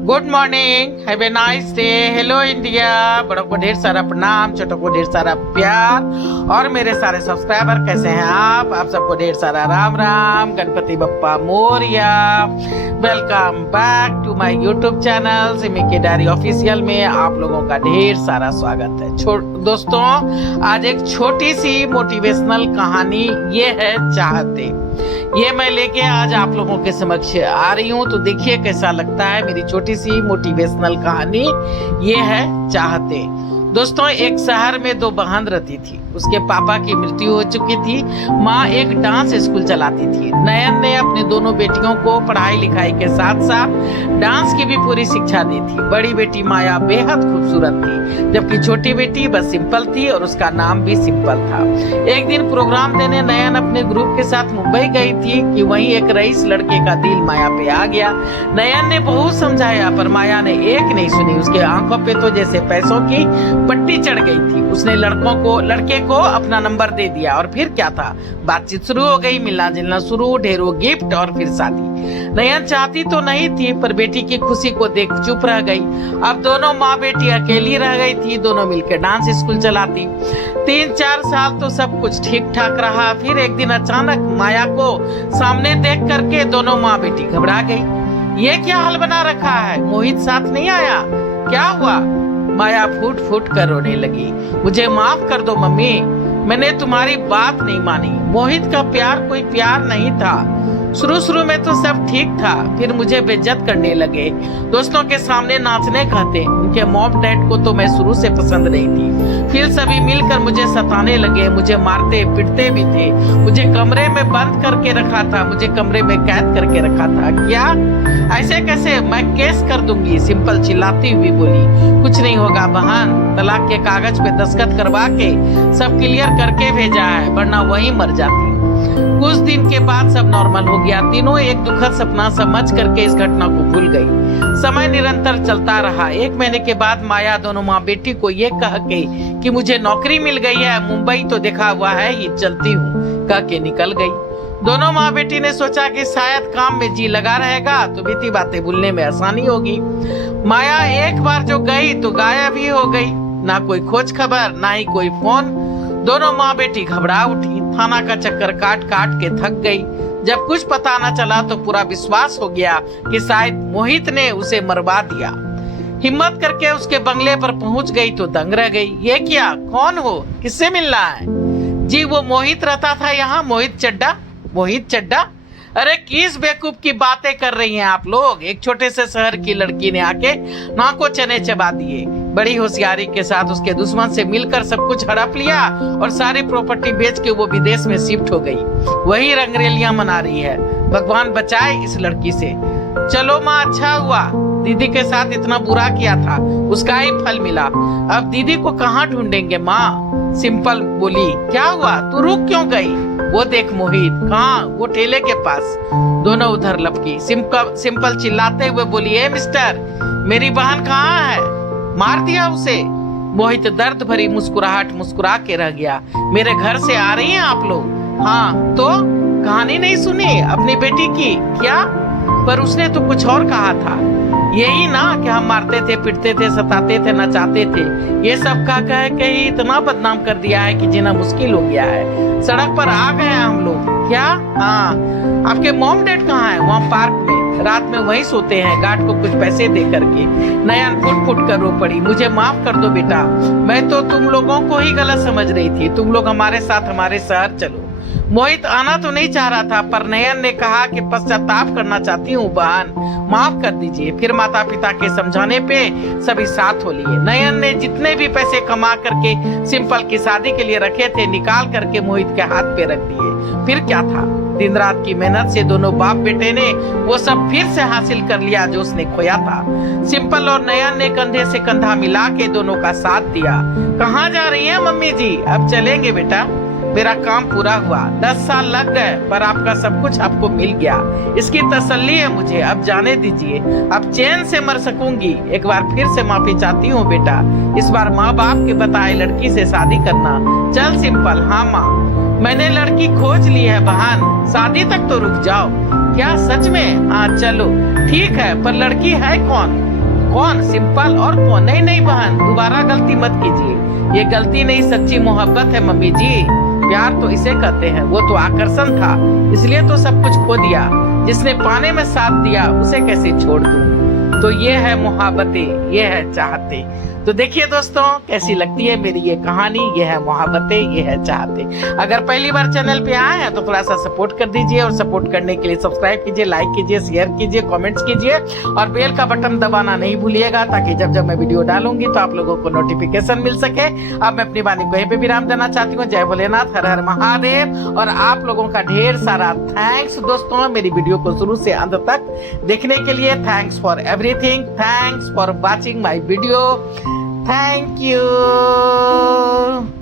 Good morning, have a nice day. Hello India. बड़ों को ढेर सारा प्रणाम, छोटों को ढेर सारा प्यार। और मेरे सारे सब्सक्राइबर कैसे हैं आप सबको ढेर सारा Ram Ram, Ganpati Bappa Morya. Welcome back to my YouTube channel Simi की डायरी ऑफिशियल में आप लोगों का ढेर सारा स्वागत है। दोस्तों, आज एक छोटी सी मोटिवेशनल कहानी ये है चाहते, ये मैं लेके आज आप लोगों के समक्ष आ रही हूँ। तो देखिए कैसा लगता है मेरी छोटी सी मोटिवेशनल कहानी। ये है चाहते। दोस्तों, एक शहर में दो बहन रहती थी। उसके पापा की मृत्यु हो चुकी थी। माँ एक डांस स्कूल चलाती थी। नयन ने अपने दोनों बेटियों को पढ़ाई लिखाई के साथ साथ डांस की भी पूरी शिक्षा दी थी। बड़ी बेटी माया बेहद खूबसूरत थी, जबकि छोटी बेटी बस सिंपल थी और उसका नाम भी सिंपल था। एक दिन प्रोग्राम देने नयन अपने ग्रुप के साथ मुंबई गई थी कि वहीं एक रईस लड़के का दिल माया पे आ गया। नयन ने बहुत समझाया पर माया ने एक नहीं सुनी। उसके आंखों पे तो जैसे पैसों की पट्टी चढ़ गई थी। उसने लड़के को अपना नंबर दे दिया और फिर क्या था, बातचीत शुरू हो गई, मिलना जुलना शुरू, ढेरों गिफ्ट और फिर शादी। नयन चाहती तो नहीं थी पर बेटी की खुशी को देख चुप रह गई। अब दोनों माँ बेटी अकेली रह गई थी। दोनों मिलकर डांस स्कूल चलाती। 3-4 साल तो सब कुछ ठीक ठाक रहा। फिर एक दिन अचानक माया को सामने देख करके दोनों माँ बेटी घबरा गई। ये क्या हाल बना रखा है, मोहित साथ नहीं आया, क्या हुआ? माया फूट फूट कर रोने लगी। मुझे माफ कर दो मम्मी, मैंने तुम्हारी बात नहीं मानी। मोहित का प्यार कोई प्यार नहीं था। शुरू में तो सब ठीक था, फिर मुझे बेइज्जत करने लगे, दोस्तों के सामने नाचने कहते। उनके मॉम डैड को तो मैं शुरू से पसंद नहीं थी। फिर सभी मिलकर मुझे सताने लगे, मुझे मारते पीटते भी थे। मुझे कमरे में बंद करके रखा था, मुझे कमरे में कैद करके रखा था। क्या? ऐसे कैसे? मैं केस कर दूंगी, सिंपल चिल्लाती हुई बोली। कुछ नहीं होगा बहन, तलाक के कागज पे दस्तखत करवा के सब क्लियर करके भेजा है, वरना वहीं मर जाती। कुछ दिन के बाद सब नॉर्मल हो गया। तीनों एक दुखद सपना समझ करके इस घटना को भूल गई। समय निरंतर चलता रहा। 1 महीने के बाद माया दोनों माँ बेटी को ये कह के कि मुझे नौकरी मिल गई है, मुंबई तो देखा हुआ है, ये चलती हूँ कह के निकल गई। दोनों माँ बेटी ने सोचा कि शायद काम में जी लगा रहेगा तो बीती बातें भूलने में आसानी होगी। माया एक बार जो गई तो गायब ही हो गई, ना कोई खोज खबर ना ही कोई फोन। दोनों माँ बेटी घबरा उठी। थाना का चक्कर काट काट के थक गई। जब कुछ पता न चला तो पूरा विश्वास हो गया कि शायद मोहित ने उसे मरवा दिया। हिम्मत करके उसके बंगले पर पहुंच गई तो दंग रह गई। ये क्या? कौन हो? किससे मिलना है? जी वो मोहित रहता था यहाँ, मोहित चड्डा। अरे किस बेवकूफ की बातें कर रही हैं आप लोग? एक छोटे से शहर की लड़की ने आके नाकों चने चबा दिए। बड़ी होशियारी के साथ उसके दुश्मन से मिलकर सब कुछ हड़प लिया और सारी प्रॉपर्टी बेच के वो विदेश में शिफ्ट हो गई। वही रंगरेलियां मना रही है। भगवान बचाए इस लड़की से। चलो माँ, अच्छा हुआ दीदी के साथ इतना बुरा किया था, उसका ही फल मिला। अब दीदी को कहाँ ढूंढेंगे माँ? सिंपल बोली। क्या हुआ, तू रुक क्यों गई? वो देख मोहित। कहाँ? वो ठेले के पास। दोनों उधर लपकी। सिंपल चिल्लाते हुए बोली, ए मिस्टर, मेरी बहन कहाँ है? मार दिया उसे। मोहित दर्द भरी मुस्कुराहट मुस्कुरा के रह गया। मेरे घर से आ रही हैं आप लोग? हाँ। तो कहानी नहीं सुनी अपनी बेटी की क्या? पर उसने तो कुछ और कहा था। यही ना कि हम मारते थे, पीटते थे, सताते थे, नचाते थे। ये सब कह के ही इतना बदनाम कर दिया है कि जीना मुश्किल हो गया है। सड़क पर आ गए हैं हम लोग। क्या? हाँ। आपके मॉम डैड कहाँ हैं? वहाँ पार्क में, रात में वहीं सोते हैं, गार्ड को कुछ पैसे दे करके। नयन फुट फुट कर रो पड़ी। मुझे माफ कर दो बेटा, मैं तो तुम लोगों को ही गलत समझ रही थी। तुम लोग हमारे साथ हमारे शहर चलो। मोहित आना तो नहीं चाह रहा था पर नयन ने कहा कि पश्चाताप करना चाहती हूँ बहन, माफ कर दीजिए। फिर माता पिता के समझाने पे सभी साथ हो लिए। नयन ने जितने भी पैसे कमा करके सिंपल की शादी के लिए रखे थे निकाल करके मोहित के हाथ पे रख दिए। फिर क्या था, दिन रात की मेहनत से दोनों बाप बेटे ने वो सब फिर से हासिल कर लिया जो उसने खोया था। सिंपल और नयन ने कंधे से कंधा मिला के दोनों का साथ दिया। कहाँ जा रही है मम्मी जी? अब चलेंगे बेटा, मेरा काम पूरा हुआ। 10 साल लग गए पर आपका सब कुछ आपको मिल गया, इसकी तसल्ली है मुझे। अब जाने दीजिए, अब चैन से मर सकूंगी। एक बार फिर से माफी चाहती हूँ बेटा, इस बार माँ बाप के बताए लड़की से शादी करना। चल सिंपल। हाँ माँ, मैंने लड़की खोज ली है बहन, शादी तक तो रुक जाओ। क्या सच में? हाँ चलो ठीक है, पर लड़की है कौन? कौन सिंपल और कौन? नहीं नहीं बहन, दोबारा गलती मत कीजिए, ये गलती नहीं सच्ची मोहब्बत है मम्मी जी। प्यार तो इसे कहते हैं, वो तो आकर्षण था, इसलिए तो सब कुछ खो दिया। जिसने पाने में साथ दिया उसे कैसे छोड़ दूं? तो ये है मोहब्बतें, ये है चाहते। तो देखिए दोस्तों, कैसी लगती है मेरी ये कहानी। ये है मोहब्बतें, ये है चाहते। अगर पहली बार चैनल पे आए हैं तो थोड़ा सा सपोर्ट कर दीजिए, और सपोर्ट करने के लिए सब्सक्राइब कीजिए, लाइक कीजिए, शेयर कीजिए, कमेंट्स कीजिए, और बेल का बटन दबाना नहीं भूलिएगा, ताकि जब जब मैं वीडियो डालूंगी तो आप लोगों को नोटिफिकेशन मिल सके। अब मैं अपनी वाणी को यहीं पे विराम देना चाहती हूँ। जय भोलेनाथ, हर हर महादेव। और आप लोगों का ढेर सारा थैंक्स दोस्तों, मेरी वीडियो को शुरू से अंत तक देखने के लिए। Thanks for everything, thanks for watching my video. Thank you.